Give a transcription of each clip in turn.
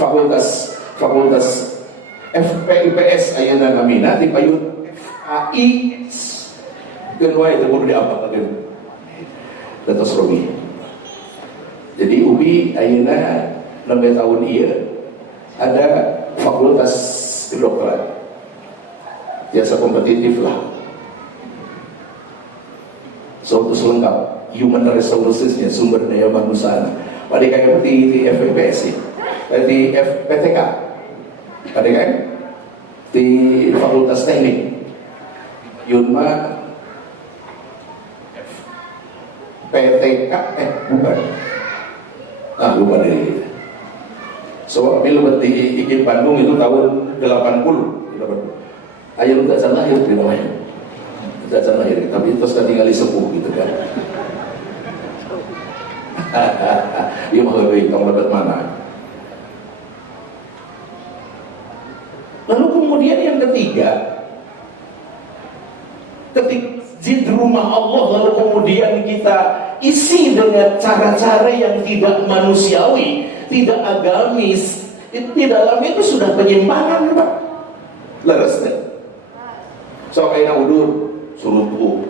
fakultas FPIPS ayeuna namina ti payun FAIS kedua itu kudu diapa lagi Datos Robi. Jadi UPI ayeuna 6 tahun ieu ada fakultas kedokteran biasa kompetitif lah, suatu selengkap human resources-nya, sumber daya manusia pada kayak di FPPS di FPTK pada kan di fakultas teknik Yunma PTK bukan lupa deh. So lebih di IKIP Bandung itu tahun 80 ayo lu gak salah lahir di bawahnya gak salah lahir tapi terus tinggali sepuh gitu kan. Dia mau lebih kamu dapat mana. Lalu kemudian yang ketiga, ketika di rumah Allah lalu kemudian kita isi dengan cara-cara yang tidak manusiawi, tidak agamis, di dalamnya itu sudah penyimpangan, Pak. Leres deh. So ayeuna udur suruh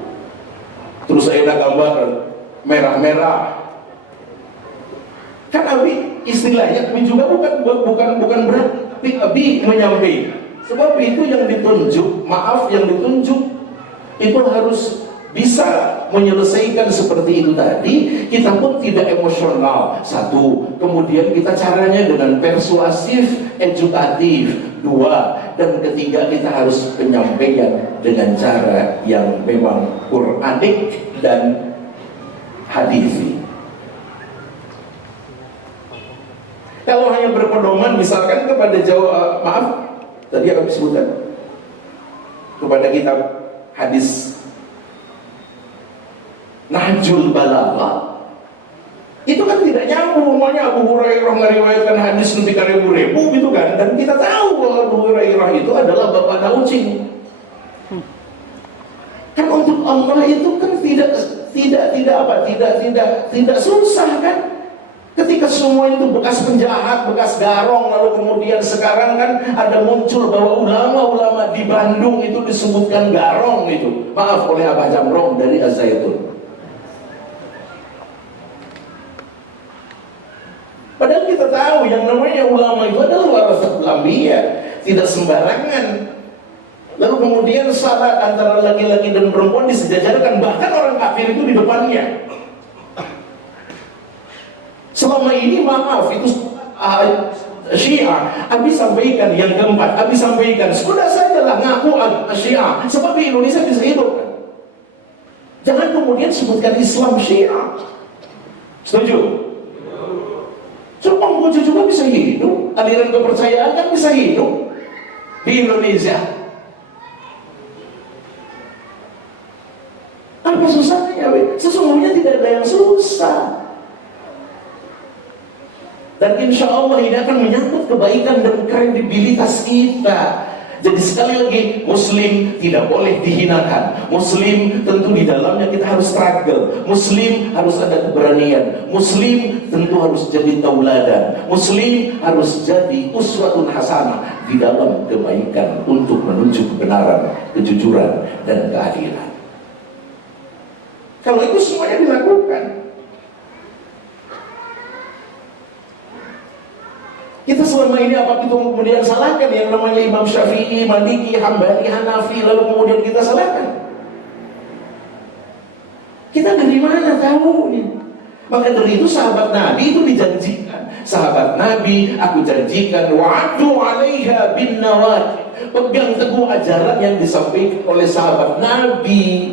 terus ayeuna gambar merah-merah. Kan abi istilahnya kami juga bukan berarti abi menyampaikan. Sebab itu yang ditunjuk, maaf yang ditunjuk itu harus bisa menyelesaikan seperti itu tadi. Kita pun tidak emosional, satu. Kemudian kita caranya dengan persuasif, edukatif, dua. Dan ketiga kita harus penyampaian dengan cara yang memang Quranik dan hadisi. Kalau hanya berpedoman misalkan kepada maaf tadi aku sebutkan kepada kitab hadis Nahjul Balagha, itu kan tidak nyambung. Umumnya Abu Hurairah meriwayatkan hadis lebih dari 1000 gitu kan, dan kita tahu bahwa Abu Hurairah itu adalah bapak naucing. Kan untuk Allah itu kan tidak susah kan. Ketika semua itu bekas penjahat, bekas garong, lalu kemudian sekarang kan ada muncul bahwa ulama-ulama di Bandung itu disebutkan garong itu. Maaf oleh Abah Jamrong dari Az-Zaitun. Padahal kita tahu yang namanya ulama itu adalah warasatul anbiya, tidak sembarangan. Lalu kemudian syarat antara laki-laki dan perempuan disejajarkan, bahkan orang kafir itu di depannya. Selama ini maaf itu Syiah, Abi sampaikan yang keempat, Abi sampaikan sudah sajalah ngaku Syiah, sebab di Indonesia bisa hidup. Jangan kemudian sebutkan Islam Syiah. Setuju? Coba Konghucu juga bisa hidup, aliran kepercayaan kan bisa hidup di Indonesia. Apa susahnya? Sesungguhnya tidak ada yang susah. Dan insya Allah ini akan menyangkut kebaikan dan kredibilitas kita. Jadi sekali lagi, Muslim tidak boleh dihinakan. Muslim tentu di dalamnya kita harus struggle. Muslim harus ada keberanian. Muslim tentu harus jadi tauladan. Muslim harus jadi uswatun hasanah di dalam kebaikan untuk menuju kebenaran, kejujuran, dan keadilan. Kalau itu semuanya dilakukan, kita selama ini apa itu kemudian salahkan yang namanya Imam Syafi'i, Maliki, Hambali, Hanafi, lalu kemudian kita salahkan. Kita dari mana tahu nih? Maka dari itu sahabat Nabi itu dijanjikan. Sahabat Nabi, aku janjikan wa'adu 'alaiha bin nawajid. Pegang teguh ajaran yang disampaikan oleh sahabat Nabi.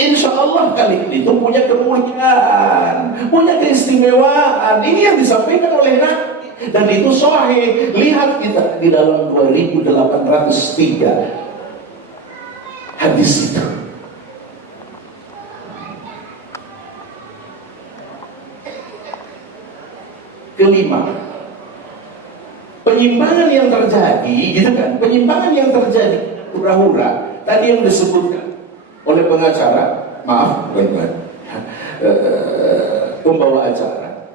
Insya Allah kali ini itu punya kemuliaan, punya keistimewaan. Ini yang disampaikan oleh Nabi, dan itu sahih. Lihat kita di dalam 2803 hadis itu. Kelima, penyimpangan yang terjadi, gitu kan? Penyimpangan yang terjadi hura-hura tadi yang disebutkan oleh pengacara, maaf, pembawa acara.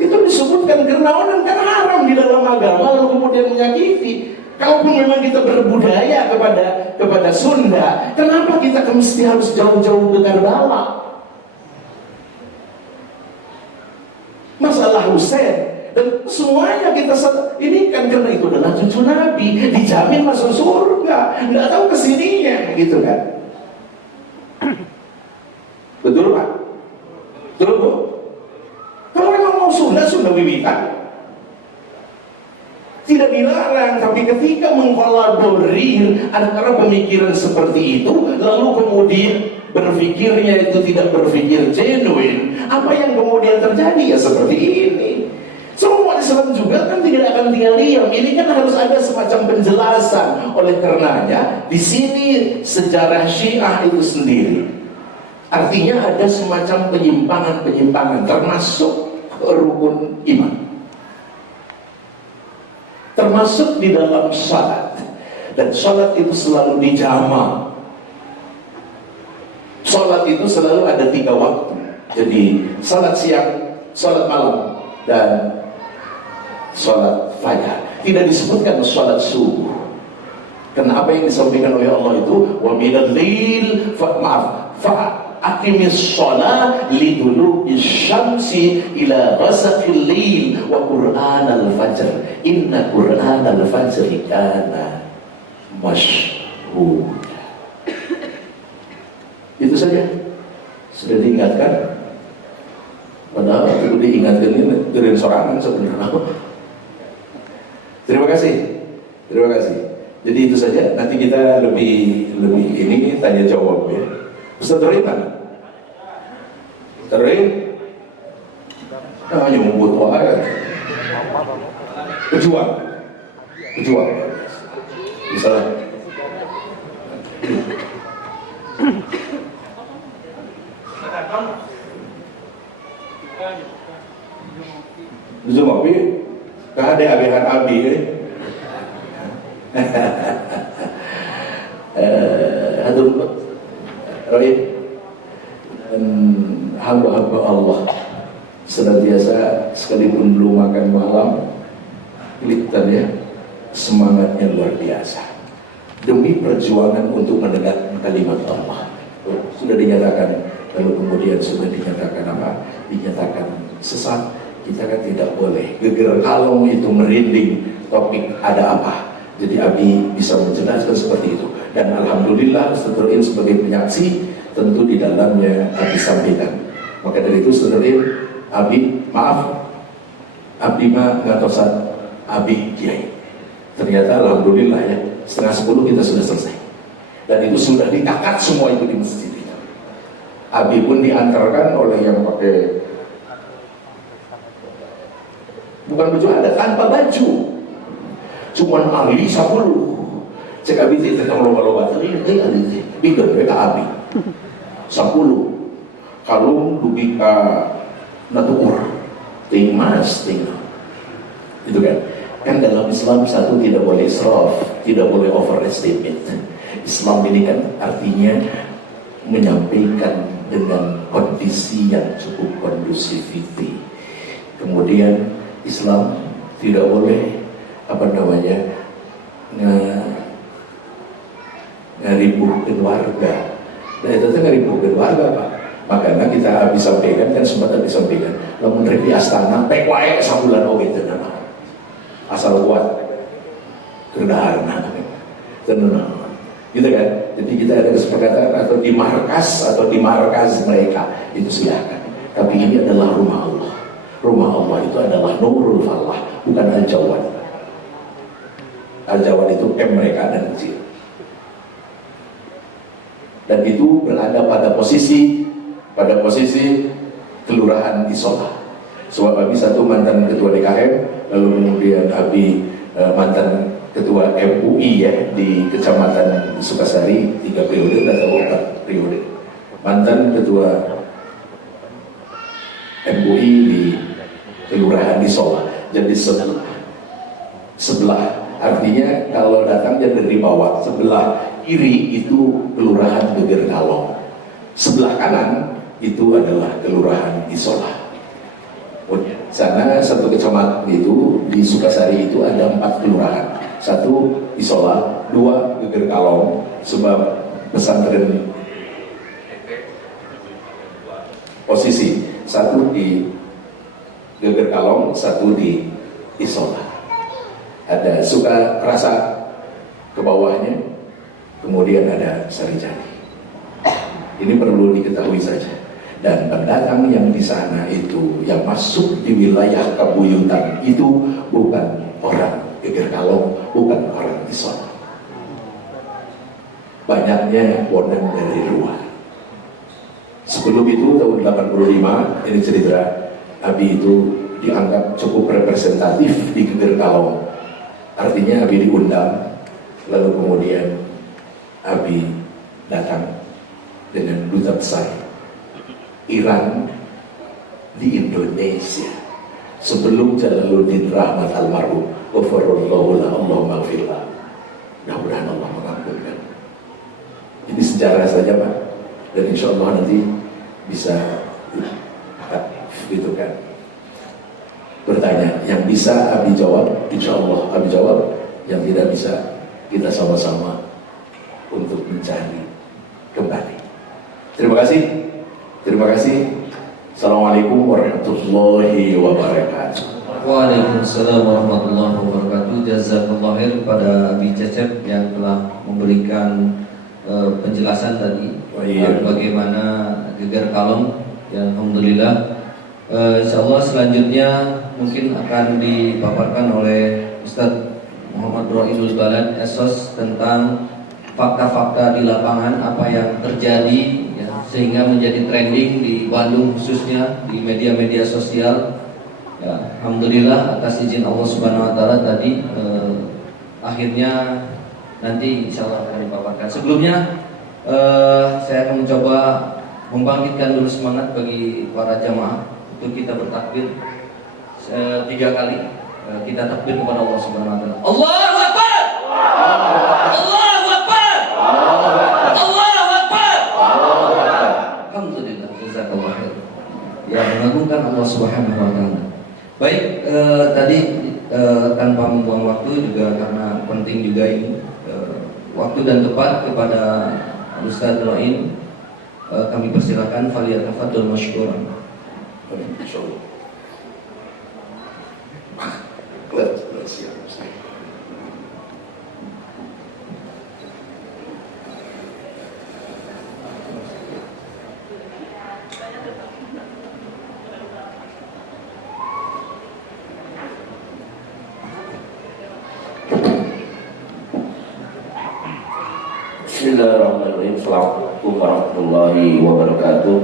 Itu disebutkan kernaonan kan haram di dalam agama, lalu kemudian menyakiti. Kalaupun memang kita berbudaya kepada Sunda, kenapa kita mesti harus jauh-jauh ke Karbala? Masalah Husain dan semuanya kita ini kan karena itu adalah cucu Nabi, dijamin masuk surga, nggak tahu kesininya, gitu kan? Betul Pak? Betul Bu? Kalau memang mau Sunda wiwitan, tidak dilarang, tapi ketika mengkolaborir antara pemikiran seperti itu, lalu kemudian berpikirnya itu tidak berpikir genuine, apa yang kemudian terjadi ya seperti ini. Semua Islam juga kan tidak akan tinggal diam. Ini kan harus ada semacam penjelasan. Oleh karenanya, di sini sejarah Syiah itu sendiri, artinya ada semacam penyimpangan-penyimpangan, termasuk rukun iman, termasuk di dalam salat. Dan salat itu selalu dijama. Salat itu selalu ada 3 waktu. Jadi salat siang, salat malam, dan salat fajar. Tidak disebutkan salat subuh. Karena apa yang disampaikan oleh Allah itu, wa minal lail aqimis shalah liduluki syamsi ila ghasaqil lail wa qur'anal fajr inna qur'anal fajri kana mashhuda. Itu saja sudah diingatkan, padahal itu diingatkan ini dari sorangan sebenarnya. Terima kasih. Jadi itu saja. Nanti kita lebih ini tanya jawab ya. Ustaz Teriman, hanya membuat ayat. Pejuang. Misalnya, Zoom api, ada abehan abi. Hadur Roy, hamba-hamba Allah senantiasa sekalipun belum makan malam, kelihatan ya semangatnya luar biasa demi perjuangan untuk menegakkan kalimat Allah. Sudah dinyatakan, lalu kemudian sudah dinyatakan apa? Dinyatakan sesat. Kita kan tidak boleh geger kalong itu merinding topik ada apa. Jadi Abi bisa menjelaskan seperti itu. Dan alhamdulillah Saudarain sebagai penyaksi tentu di dalamnya Abi sampaikan. Maka dari itu Saudarain, Abi maaf, Abi mah ngatosan Abi Kiai. Ternyata alhamdulillah ya 9:30 kita sudah selesai. Dan itu sudah ditakat semua itu di masjid itu. Abi pun diantarkan oleh yang pakai bukan baju adat, tanpa baju, cuman ahli 10. Cek Abi itu tentang loba-loba tadi ini ahli bikin mereka Abi 10 kalau lebih ke natuur timas tinggal itu kan dalam Islam satu tidak boleh israf, tidak boleh overestimate. Islam ini kan artinya menyampaikan dengan kondisi yang cukup kondusiviti. Kemudian Islam tidak boleh ngeribuhkan warga. Dan itu ngeribuhkan warga Pak. Makanya kita bisa sampaikan kan sempat disampaikan. Lamun rek di astana pek wae sabulan oge teu nama. Asal kuat kedaharna tenang. Gitu kan? Jadi kita ada kesepakatan atau di markas mereka itu silakan. Tapi ini adalah rumah Allah. Rumah Allah itu adalah Nurul Falah, bukan Al-Jawad. Al-Jawad itu mereka dan kecil. Dan itu berada pada posisi kelurahan Isola. Sebab Abi satu mantan ketua DKM, lalu kemudian Abi mantan ketua MUI ya di Kecamatan Sukasari 3 periode atau 4 periode. Mantan ketua MUI di kelurahan Isola. Jadi sebelah artinya kalau datangnya dari bawah, sebelah kiri itu kelurahan Geger Kalong, sebelah kanan itu adalah kelurahan Isola. Sana satu kecamatan itu di Sukasari itu ada 4 kelurahan. 1 Isola, 2 Geger Kalong, sebab pesantren posisi 1 di Geger Kalong, 1 di Isola. Ada Suka Rasa ke bawahnya, kemudian ada Sarijadi. Ini perlu diketahui saja. Dan pendatang yang di sana itu, yang masuk di wilayah Kabuyutan itu bukan orang Geger Kalong, bukan orang Isola. Banyaknya ponen dari luar. Sebelum itu tahun 85, ini cerita, Abi itu dianggap cukup representatif di Geger Kalong. Artinya Abi diundang, lalu kemudian Abi datang dengan duta besar Iran di Indonesia sebelum Jalaluddin Rahmat almarhum. Ghafarallahu lahu, Allahumma ghfirlah. Mudah-mudahan Allah mengampunkan. Ini sejarah saja Pak, dan insya Allah nanti bisa gitu kan. Bertanya, yang bisa Abi jawab, insya Allah Abi jawab. Yang tidak bisa, kita sama-sama untuk mencari kembali. Terima kasih. Terima kasih. Assalamualaikum warahmatullahi wabarakatuh. Waalaikumsalam warahmatullahi wabarakatuh. Jazakallahu khair kepada Abi Cecep yang telah memberikan penjelasan tadi bagaimana Geger Kalong. Ya, alhamdulillah. Insyaallah selanjutnya mungkin akan dipaparkan oleh Ustadz Muhammad Rohidul Balad Esos tentang fakta-fakta di lapangan, apa yang terjadi ya, sehingga menjadi trending di Bandung khususnya di media-media sosial. Ya, alhamdulillah atas izin Allah Subhanahu wa taala tadi akhirnya nanti insyaallah akan dipaparkan. Sebelumnya saya akan mencoba membangkitkan dulu semangat bagi para jamaah untuk kita bertakbir 3 kali. Kita takbir kepada Allah Subhanahu wa taala. Allahu Akbar. Allahu Akbar. Allahu Akbar. Alhamdulillah, jazakallahu khair. Ya, mengagungkan Allah Subhanahu wa taala. Baik, tadi tanpa membuang waktu juga karena penting juga ini waktu dan tepat kepada Ustaz Roin, kami persilakan faliyatafadhal masykuran. Bismillahirrahmanirrahim. Assalamualaikum warahmatullahi wabarakatuh.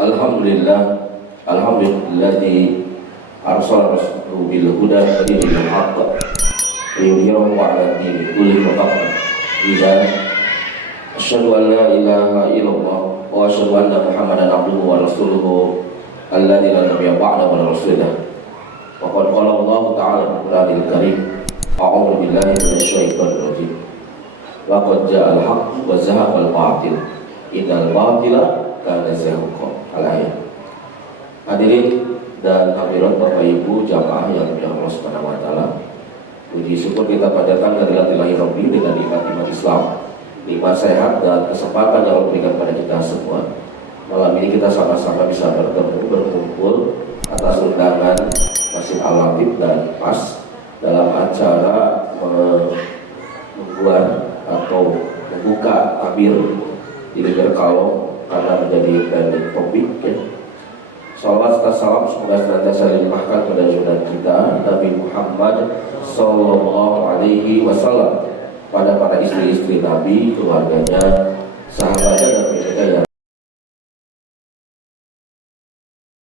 Alhamdulillah, alhamdulilladzi arsala rasulahu bil huda wa dinil haqq liyudhhirahu 'ala dini kullihi wa kafa. Idza asyhadu an la ilaha illallah wa asyhadu anna Muhammadan abduhu wa rasuluhu alladzi la nabiyya ba'dahu wa rasulullah. Wa qad qala Allah ta'ala fil Qur'anil Karim, a'udzu billahi minasyaitonir rajim. Wa qad ja'al haqq wa zahaqal batil. Innal batila kana zahuqa. Al-ayat. Hadirin dan hadirat Bapak Ibu jamaah yang dirahmati Allah Subhanahu wa taala. Puji syukur kita panjatkan kehadirat Ilahi Rabbi dengan nikmat-nikmat Islam, nikmat sehat dan kesempatan yang Allah berikan pada kita semua. Malam ini kita sama-sama bisa bertemu, berkumpul atas undangan Masjid Al-Latif dan PAS dalam acara membuat atau membuka takbir di Geger Kalong karena menjadi trending topik ya. Salawat serta salam semoga senantiasa dilimpahkan kepada junjungan kita Nabi Muhammad Sallallahu Alaihi Wasallam, pada para istri-istri Nabi, keluarganya,